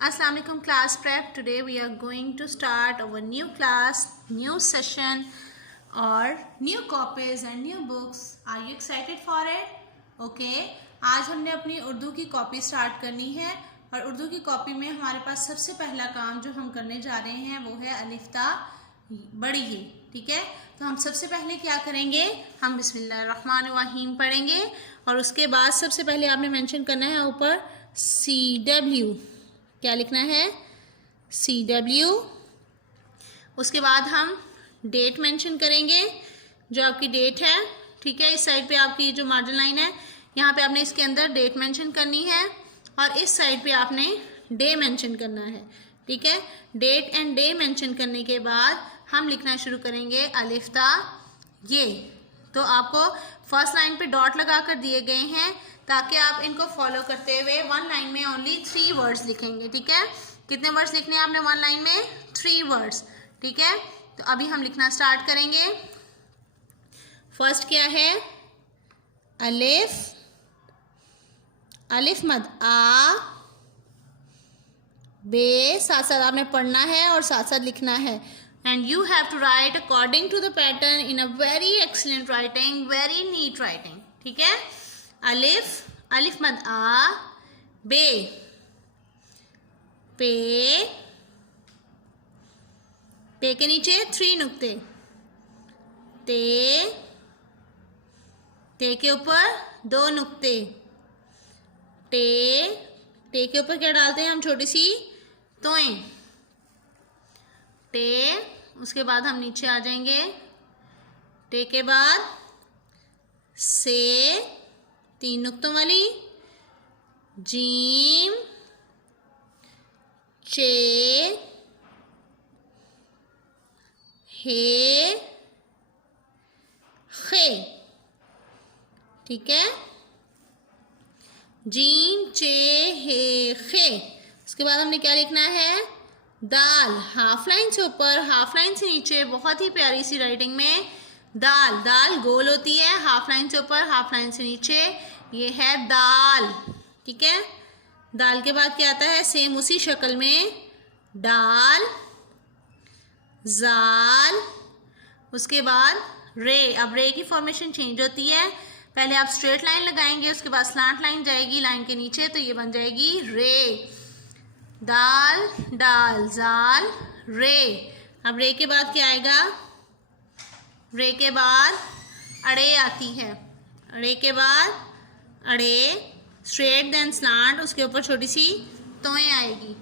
Assalamu alaikum class prep. Today we are going to start our new class, new session or new copies and new books. Are you excited for it? Okay. आज हमने अपनी उर्दू की copy start करनी है और उर्दू की copy में हमारे पास सबसे पहला काम जो हम करने जा रहे हैं वो है अलिफ्ता बड़ी ये। ठीक है, तो हम सबसे पहले क्या करेंगे, हम बिस्मिल्लाहिर्रहमानिर्रहीम पढ़ेंगे और उसके बाद सबसे पहले आपने मेंशन करना है ऊपर CW, क्या लिखना है CW। उसके बाद हम डेट मेंशन करेंगे, जो आपकी डेट है। ठीक है, इस साइड पे आपकी जो मार्जिन लाइन है यहाँ पे आपने इसके अंदर डेट मेंशन करनी है और इस साइड पे आपने डे मेंशन करना है। ठीक है, डेट एंड डे मेंशन करने के बाद हम लिखना शुरू करेंगे अलिफ्ता ये। तो आपको फर्स्ट लाइन पे डॉट लगा कर दिए गए हैं ताकि आप इनको फॉलो करते हुए वन लाइन में ओनली 3 वर्ड्स लिखेंगे। ठीक है, कितने वर्ड्स लिखने हैं आपने वन लाइन में? 3 वर्ड्स। ठीक है, तो अभी हम लिखना स्टार्ट करेंगे। फर्स्ट क्या है, अलिफ, अलिफ मद आ, बे, साथ साथ आपने पढ़ना है और साथ साथ लिखना है। And you have to write according to the pattern in a very excellent writing, very neat writing. ठीक है, अलिफ, अलिफ मद आ, बे, पे, पे के नीचे 3 नुक्ते, ते, ते के ऊपर 2 नुक्ते, टे, टे के ऊपर क्या डालते हैं हम, छोटी सी तोएं, टे। उसके बाद हम नीचे आ जाएंगे, टे के बाद से 3 नुक्तों वाली, जीम, चे, हे, खे। ठीक है, जीम, चे, हे, खे। उसके बाद हमने क्या लिखना है, दाल, हाफ लाइन से ऊपर हाफ लाइन से नीचे, बहुत ही प्यारी सी राइटिंग में दाल। दाल गोल होती है, हाफ लाइन से ऊपर हाफ लाइन से नीचे, ये है दाल। ठीक है, दाल के बाद क्या आता है, सेम उसी शक्ल में दाल, जाल। उसके बाद रे। अब रे की फॉर्मेशन चेंज होती है, पहले आप स्ट्रेट लाइन लगाएंगे, उसके बाद स्लांट लाइन जाएगी लाइन के नीचे, तो ये बन जाएगी रे। दाल, डाल, जाल, रे। अब रे के बाद क्या आएगा, रे के बाद अड़े आती है, अड़े के बाद अड़े, स्ट्रेट देन स्लांट, उसके ऊपर छोटी सी तोएं आएगी।